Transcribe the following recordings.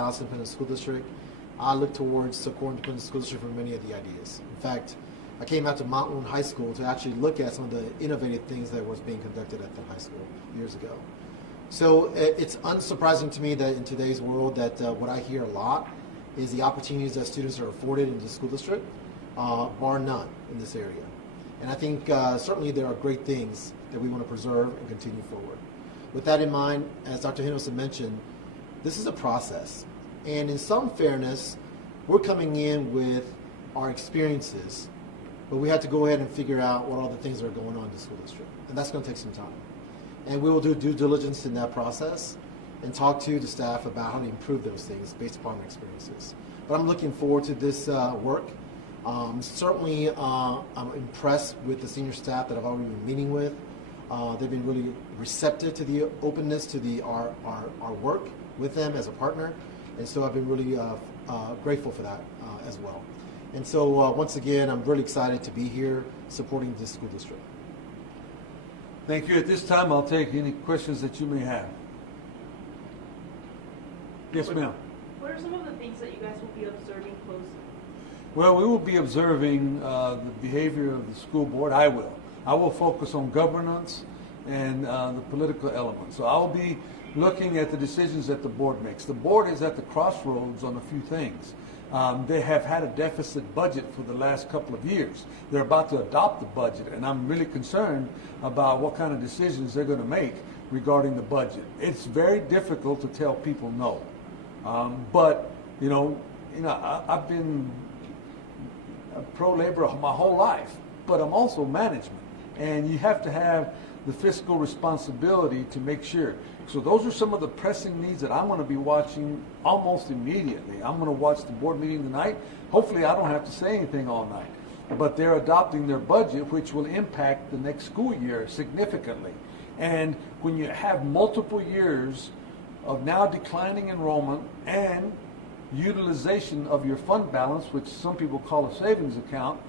Dallas Independent School District, I look towards Socorro Independent School District for many of the ideas. In fact, I came out to Mount Wood High School to actually look at some of the innovative things that was being conducted at the high school years ago. So it's unsurprising to me that in today's world that what I hear a lot is the opportunities that students are afforded in the school district, bar none in this area. And I think certainly there are great things that we want to preserve and continue forward. With that in mind, as Dr. Henderson mentioned, this is a process. And in some fairness, we're coming in with our experiences, but we have to go ahead and figure out what all the things that are going on in the school district. And that's going to take some time. And we will do due diligence in that process and talk to the staff about how to improve those things based upon our experiences. But I'm looking forward to this work. Certainly, I'm impressed with the senior staff that I've already been meeting with. They've been really receptive to the openness to our work with them as a partner. And so I've been really grateful for that as well. And so once again, I'm really excited to be here supporting this school district. Thank you. At this time, I'll take any questions that you may have. Yes, ma'am. What are some of the things that you guys will be observing closely? Well, we will be observing the behavior of the school board. I will focus on governance and the political element. So I will be looking at the decisions that the board makes. The board is at the crossroads on a few things. They have had a deficit budget for the last couple of years. They're about to adopt the budget, and I'm really concerned about what kind of decisions they're going to make regarding the budget. It's very difficult to tell people no. But I've been a pro-labor my whole life, but I'm also management, and you have to have the fiscal responsibility to make sure. So those are some of the pressing needs that I'm going to be watching almost immediately. I'm going to watch the board meeting tonight. Hopefully I don't have to say anything all night. But they're adopting their budget, which will impact the next school year significantly. And when you have multiple years of now declining enrollment and utilization of your fund balance, which some people call a savings account,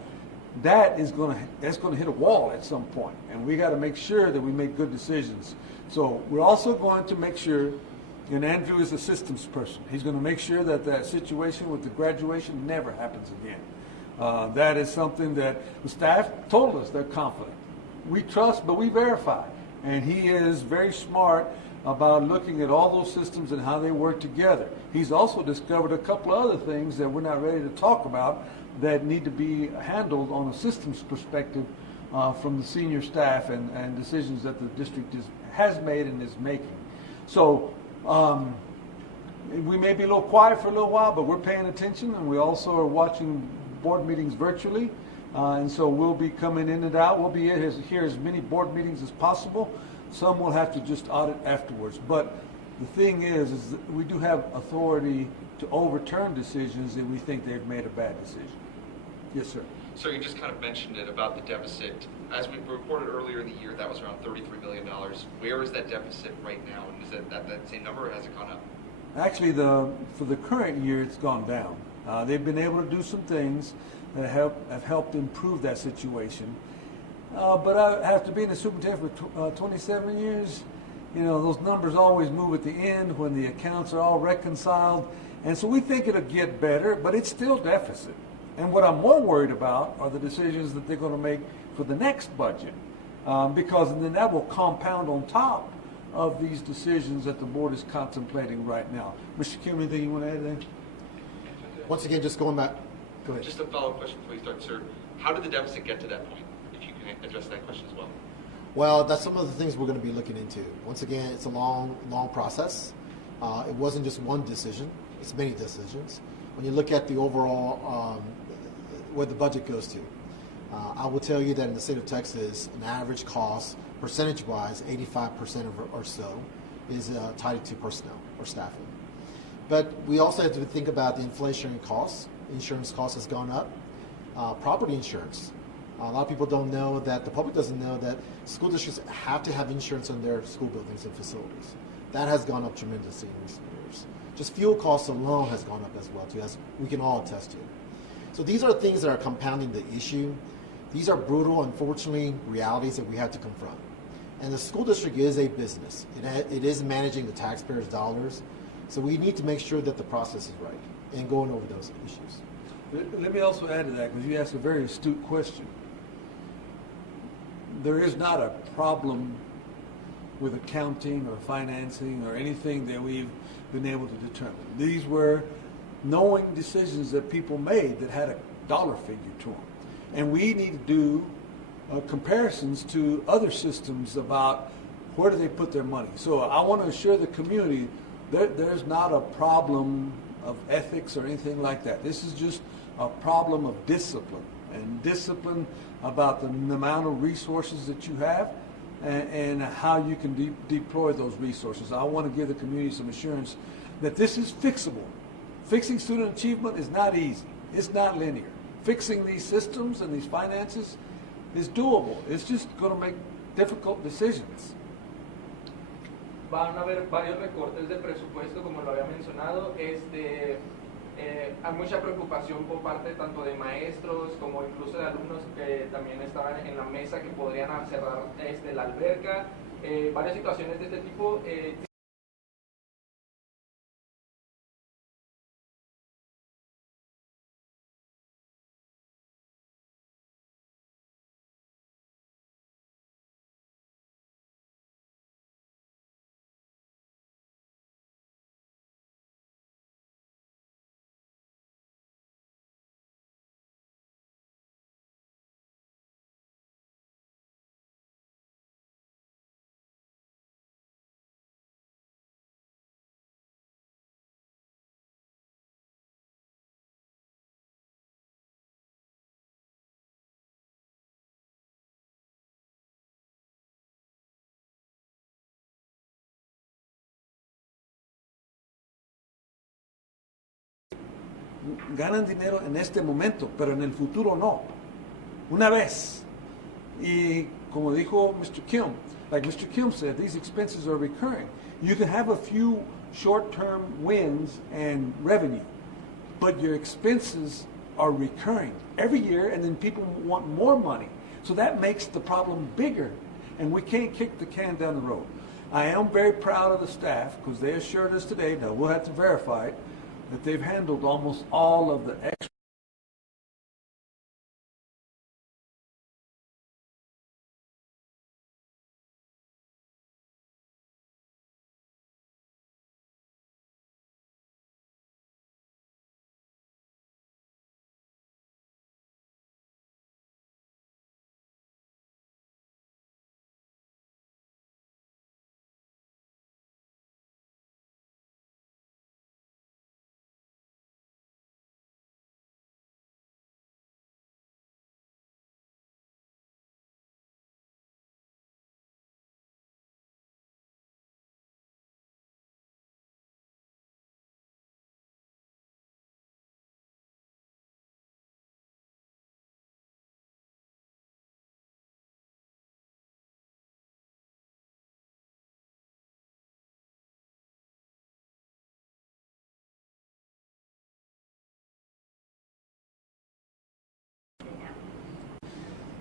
that's going to hit a wall at some point, and we got to make sure that we make good decisions. So we're also going to make sure, and Andrew is a systems person, he's going to make sure that that situation with the graduation never happens again. That is something that the staff told us they're confident. We trust, but we verify, and he is very smart about looking at all those systems and how they work together. He's also discovered a couple of other things that we're not ready to talk about that need to be handled on a systems perspective from the senior staff and decisions that the district has made and is making. So we may be a little quiet for a little while, but we're paying attention, and we also are watching board meetings virtually. And so we'll be coming in and out. We'll be here as many board meetings as possible. Some will have to just audit afterwards. But the thing is that we do have authority to overturn decisions if we think they've made a bad decision. Yes, sir. So you just kind of mentioned it about the deficit. As we reported earlier in the year, that was around $33 million. Where is that deficit right now? And is that same number, or has it gone up? Actually, for the current year, it's gone down. They've been able to do some things that have helped improve that situation. But after being a superintendent for 27 years, those numbers always move at the end when the accounts are all reconciled. And so we think it'll get better, but it's still deficit. And what I'm more worried about are the decisions that they're going to make for the next budget, because then that will compound on top of these decisions that the board is contemplating right now. Mr. Kim, anything you want to add there? Once again, just going back, go ahead. Just a follow-up question before you start, sir. How did the deficit get to that point? If you can address that question as well. Well, that's some of the things we're going to be looking into. Once again, it's a long process. It wasn't just one decision. It's many decisions. When you look at the overall, where the budget goes to, I will tell you that in the state of Texas, an average cost, percentage-wise, 85% or so, is tied to personnel or staffing. But we also have to think about the inflationary costs. Insurance costs has gone up. Property insurance. A lot of people don't know that, the public doesn't know that school districts have to have insurance on their school buildings and facilities. That has gone up tremendously in recent years. Just fuel costs alone has gone up as well, too, as we can all attest to. So these are things that are compounding the issue. These are brutal, unfortunately, realities that we have to confront. And the school district is a business. It is managing the taxpayers' dollars. So we need to make sure that the process is right and going over those issues. Let me also add to that, because you asked a very astute question. There is not a problem with accounting or financing or anything that we've been able to determine. These were knowing decisions that people made that had a dollar figure to them. And we need to do comparisons to other systems about where do they put their money. So I want to assure the community that there's not a problem of ethics or anything like that. This is just a problem of discipline, and discipline about the amount of resources that you have and how you can deploy those resources. I want to give the community some assurance that this is fixable. Fixing student achievement is not easy. It's not linear. Fixing these systems and these finances is doable. It's just going to make difficult decisions. Van a haber varios recortes de presupuesto, como lo había mencionado. Hay mucha preocupación por parte tanto de maestros como incluso de alumnos que también estaban en la mesa que podrían cerrar la alberca. Varias situaciones de este tipo. Ganan dinero en este momento, pero en el futuro no. Una vez. Y como dijo Mr. Kim, like Mr. Kim said, these expenses are recurring. You can have a few short-term wins and revenue, but your expenses are recurring every year, and then people want more money. So that makes the problem bigger, and we can't kick the can down the road. I am very proud of the staff, because they assured us today, now we'll have to verify it, that they've handled almost all of the extra.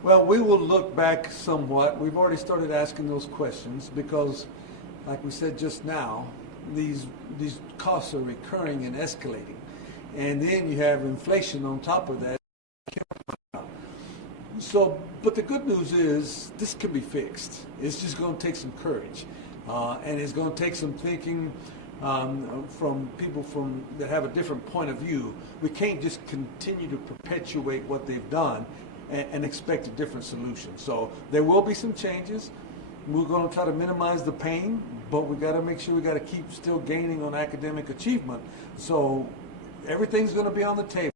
Well, we will look back somewhat. We've already started asking those questions because, like we said just now, these costs are recurring and escalating. And then you have inflation on top of that. So, but the good news is this can be fixed. It's just going to take some courage. And it's going to take some thinking from people that have a different point of view. We can't just continue to perpetuate what they've done and expect a different solution. So there will be some changes. We're going to try to minimize the pain, but we got to make sure we got to keep still gaining on academic achievement. So everything's going to be on the table.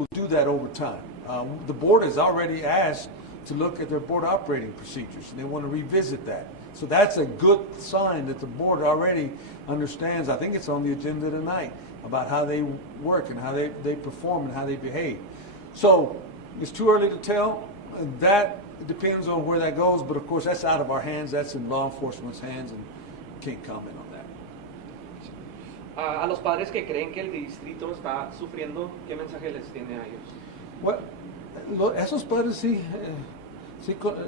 We'll do that over time. The board has already asked to look at their board operating procedures, and they want to revisit that. So that's a good sign that the board already understands. I think it's on the agenda tonight about how they work and how they perform and how they behave. So it's too early to tell. That depends on where that goes, but of course that's out of our hands. That's in law enforcement's hands, and can't comment on that. A los padres que creen que el distrito está sufriendo, ¿qué mensaje les tiene a ellos? Bueno, esos padres sí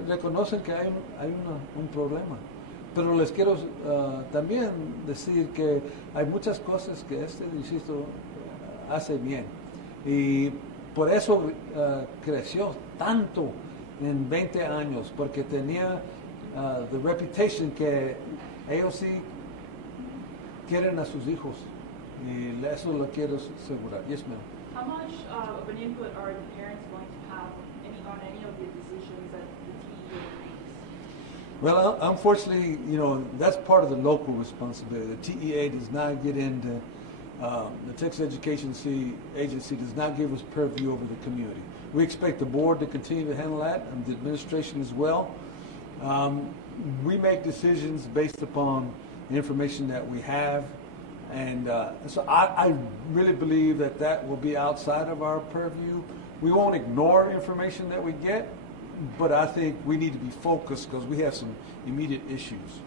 reconocen que hay un problema, pero les quiero también decir que hay muchas cosas que este distrito hace bien, y por eso creció tanto en 20 años, porque tenía the reputation que ellos sí quieren a sus hijos, y eso lo quiero asegurar. Yes, ma'am. How much of an input are the parents going to have on any of the decisions that the TEA makes? Well, unfortunately, that's part of the local responsibility. The TEA does not get into, the Texas Education Agency does not give us purview over the community. We expect the board to continue to handle that, and the administration as well. We make decisions based upon the information that we have, and so I really believe that will be outside of our purview. We won't ignore information that we get, but I think we need to be focused because we have some immediate issues.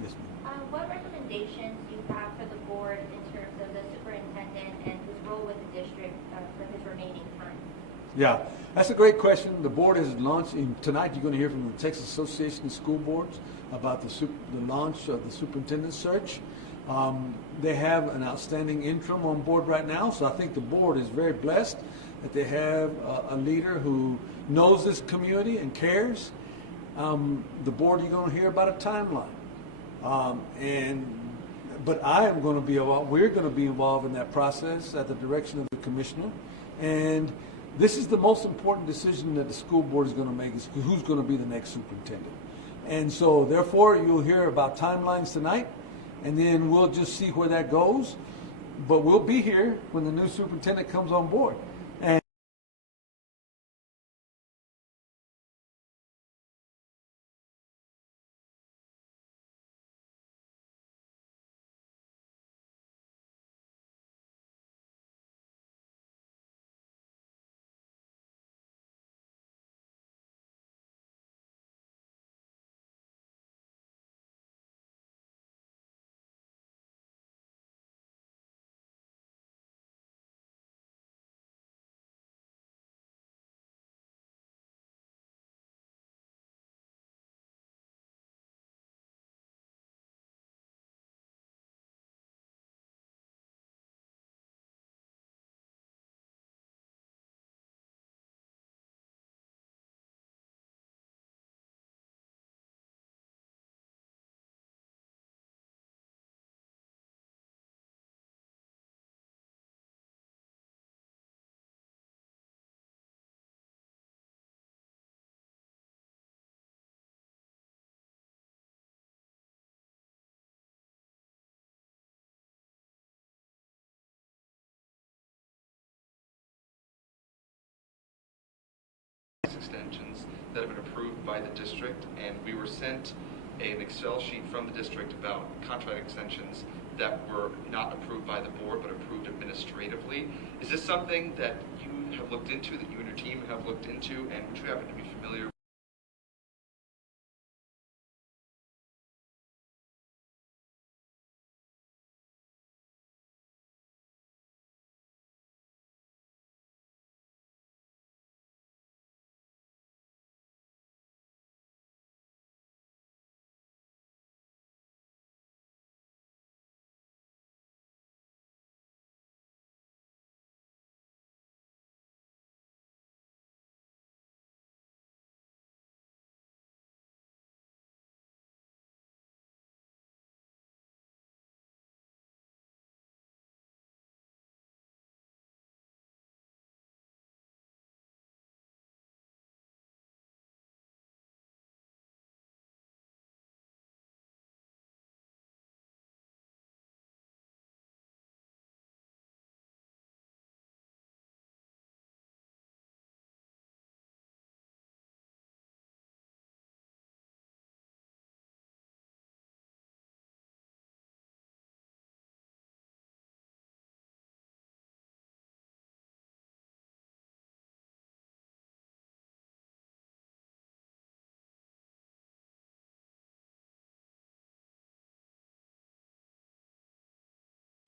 Yes, ma'am. What recommendations do you have for the board in terms of the superintendent and his role with the district for his remaining time? Yeah, that's a great question. The board has launched, tonight you're going to hear from the Texas Association of School Boards about the launch of the superintendent search. They have an outstanding interim on board right now, so I think the board is very blessed that they have a leader who knows this community and cares. The board, you're going to hear about a timeline. But we're going to be involved in that process at the direction of the commissioner. And this is the most important decision that the school board is going to make, is who's going to be the next superintendent. And so therefore you'll hear about timelines tonight, and then we'll just see where that goes. But we'll be here when the new superintendent comes on board. Extensions that have been approved by the district, and we were sent an Excel sheet from the district about contract extensions that were not approved by the board but approved administratively. Is this something that you have looked into, that you and your team have looked into, and would you happen to be familiar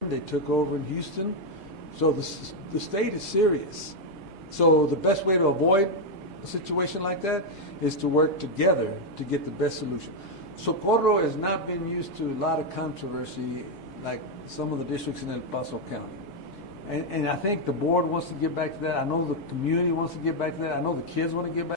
They took over in Houston. So the state is serious. So the best way to avoid a situation like that is to work together to get the best solution. Socorro has not been used to a lot of controversy like some of the districts in El Paso County. And I think the board wants to get back to that. I know the community wants to get back to that. I know the kids want to get back.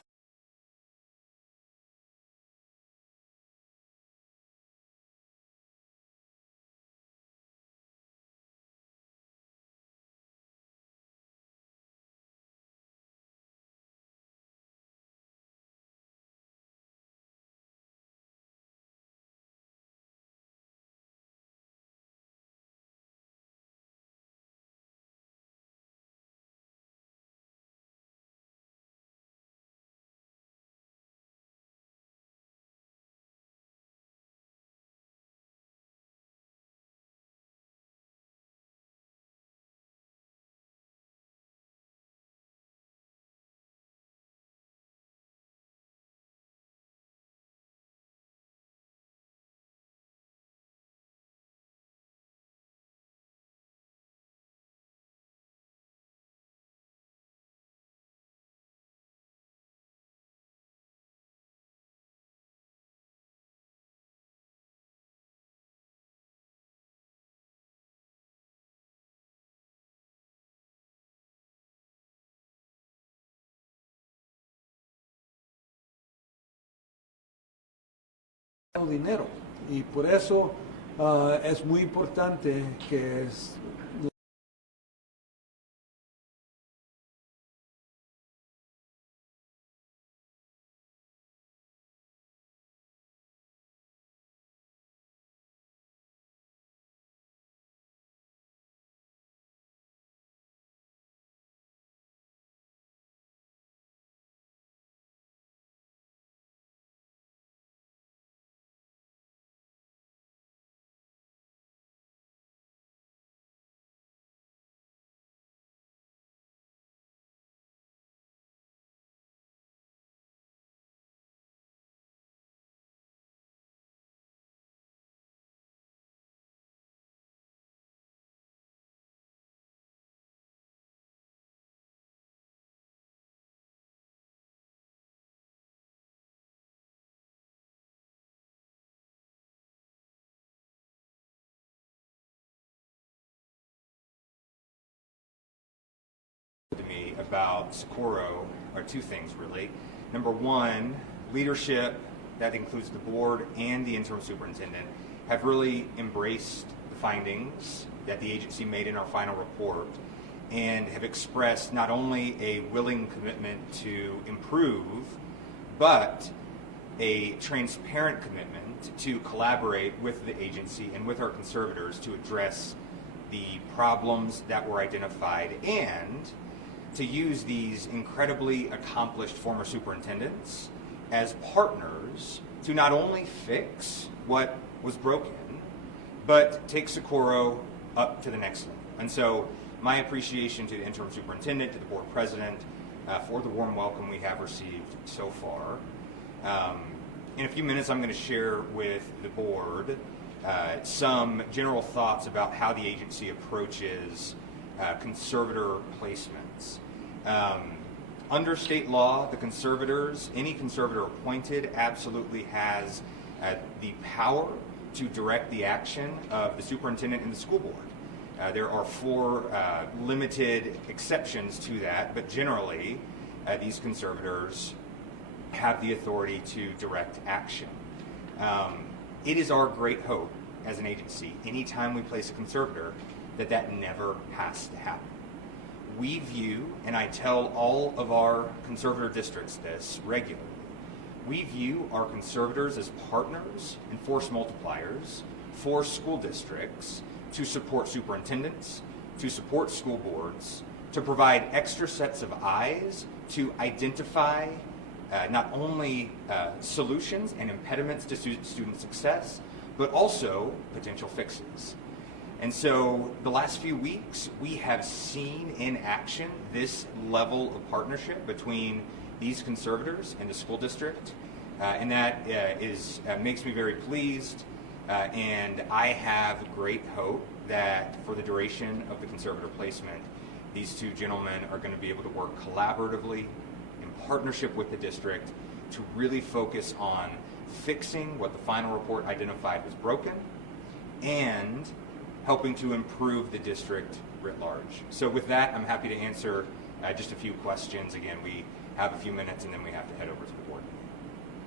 Dinero y por eso es muy importante que to me about Socorro are two things, really. Number one, leadership, that includes the board and the interim superintendent, have really embraced the findings that the agency made in our final report and have expressed not only a willing commitment to improve, but a transparent commitment to collaborate with the agency and with our conservators to address the problems that were identified and to use these incredibly accomplished former superintendents as partners to not only fix what was broken, but take Socorro up to the next level. And so my appreciation to the interim superintendent, to the board president, for the warm welcome we have received so far. In a few minutes, I'm going to share with the board some general thoughts about how the agency approaches conservator placements. Under state law, the conservators, any conservator appointed, absolutely has the power to direct the action of the superintendent and the school board. There are 4 limited exceptions to that, but generally, these conservators have the authority to direct action. It is our great hope as an agency, anytime we place a conservator, that never has to happen. We view, and I tell all of our conservator districts this regularly, we view our conservators as partners and force multipliers for school districts to support superintendents, to support school boards, to provide extra sets of eyes to identify not only solutions and impediments to student success, but also potential fixes. And so the last few weeks, we have seen in action this level of partnership between these conservators and the school district, and that makes me very pleased, and I have great hope that for the duration of the conservator placement, these two gentlemen are going to be able to work collaboratively in partnership with the district to really focus on fixing what the final report identified was broken and helping to improve the district writ large. So with that, I'm happy to answer just a few questions. Again, we have a few minutes and then we have to head over to the board.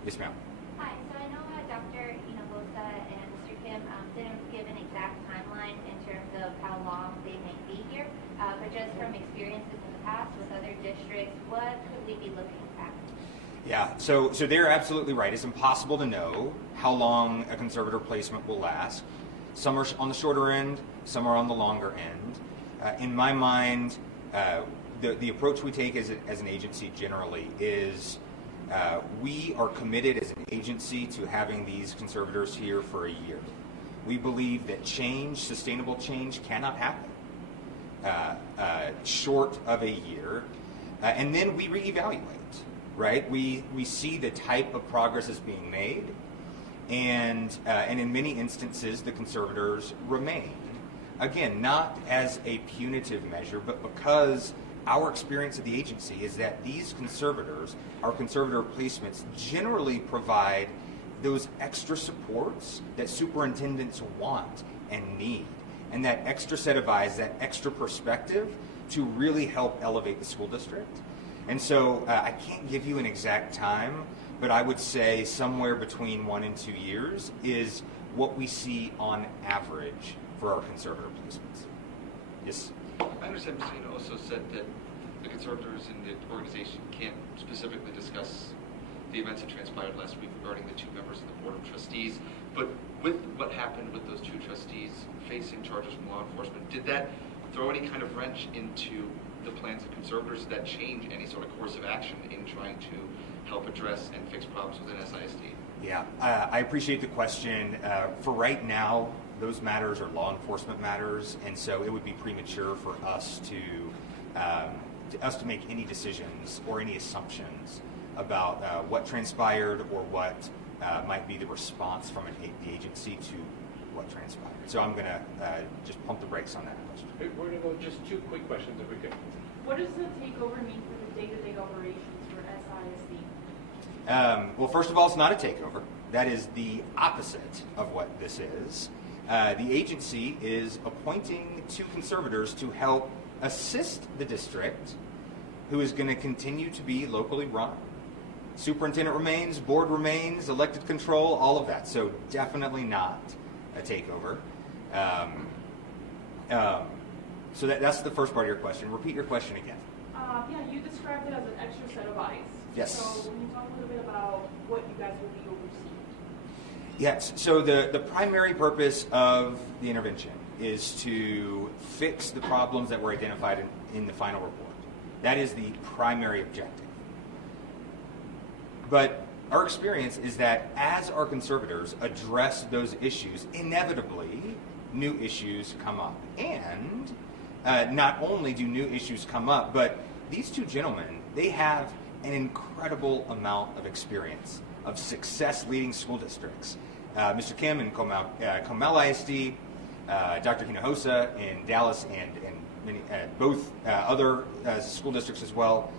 Yes, ma'am. Hi, so I know Dr. Hinojosa and Mr. Kim didn't give an exact timeline in terms of how long they may be here, but just from experiences in the past with other districts, what could we be looking at? Yeah, so they're absolutely right. It's impossible to know how long a conservator placement will last. Some are on the shorter end, some are on the longer end. In my mind, the approach we take as an agency generally is we are committed as an agency to having these conservators here for a year. We believe that change, sustainable change, cannot happen short of a year. And then we reevaluate, right? We see the type of progress is being made, and in many instances, the conservators remain. Again, not as a punitive measure, but because our experience at the agency is that these conservators, our conservator placements, generally provide those extra supports that superintendents want and need, and that extra set of eyes, that extra perspective to really help elevate the school district. And so I can't give you an exact time, but I would say somewhere between 1 and 2 years is what we see on average for our conservator placements. Yes? I understand Mr. Hino also said that the conservators in the organization can't specifically discuss the events that transpired last week regarding the 2 members of the Board of Trustees. But with what happened with those 2 trustees facing charges from law enforcement, did that throw any kind of wrench into the plans of conservators? Did that change any sort of course of action in trying to help address and fix problems within SISD? Yeah, I appreciate the question. For right now, those matters are law enforcement matters, and so it would be premature for us to make any decisions or any assumptions about what transpired or what might be the response from the agency to what transpired. So I'm going to just pump the brakes on that question. We're going to go just 2 quick questions if we could. What does the takeover mean for the day-to-day operations for SISD? Well, first of all, it's not a takeover. That is the opposite of what this is. The agency is appointing 2 conservators to help assist the district, who is going to continue to be locally run. Superintendent remains, board remains, elected control, all of that. So definitely not a takeover. So that's the first part of your question. Repeat your question again. Yeah, you described it as an extra set of eyes. Yes. So can you talk a little bit about what you guys will be overseeing? Yes. So the primary purpose of the intervention is to fix the problems that were identified in the final report. That is the primary objective. But our experience is that as our conservators address those issues, inevitably new issues come up. And not only do new issues come up, but these 2 gentlemen, they have an incredible amount of experience, of success leading school districts. Mr. Kim in Comal ISD, Dr. Hinojosa in Dallas, and many, both other school districts as well.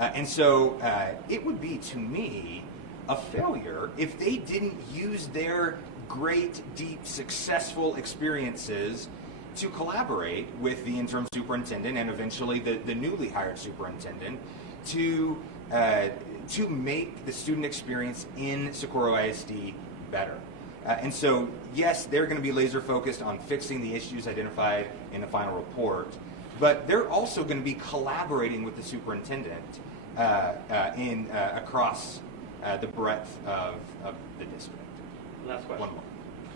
And so it would be, to me, a failure if they didn't use their great, deep, successful experiences to collaborate with the interim superintendent and eventually the newly hired superintendent to make the student experience in Socorro ISD better. And so, yes, they're going to be laser focused on fixing the issues identified in the final report, but they're also going to be collaborating with the superintendent across the breadth of the district. Last question. One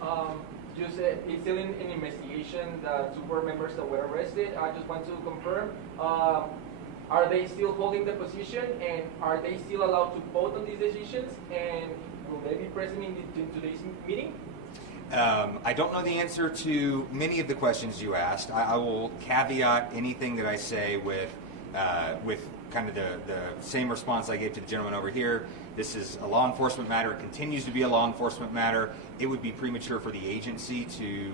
more. You said it's still in investigation, the 2 board members that were arrested. I just want to confirm, are they still holding the position, and are they still allowed to vote on these decisions, and will they be present in today's meeting? I don't know the answer to many of the questions you asked. I will caveat anything that I say with kind of the same response I gave to the gentleman over here. This is a law enforcement matter. It continues to be a law enforcement matter. It would be premature for the agency to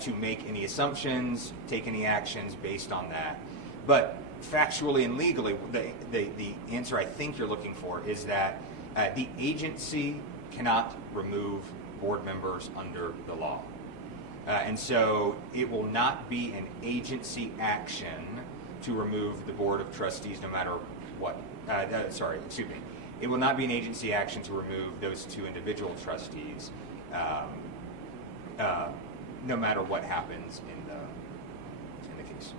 to make any assumptions, take any actions based on that. But factually and legally, the answer I think you're looking for is that the agency cannot remove board members under the law. And so it will not be an agency action to remove the Board of Trustees no matter what. It will not be an agency action to remove those two individual trustees no matter what happens in the case.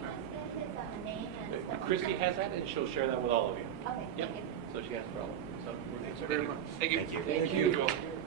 Can we just get his name and Christy has that, and she'll share that with all of you. Okay, Yep. thank you. So she has it for all of you. So we're good. Very much. Thank you. Thank you. Thank you. Thank you all.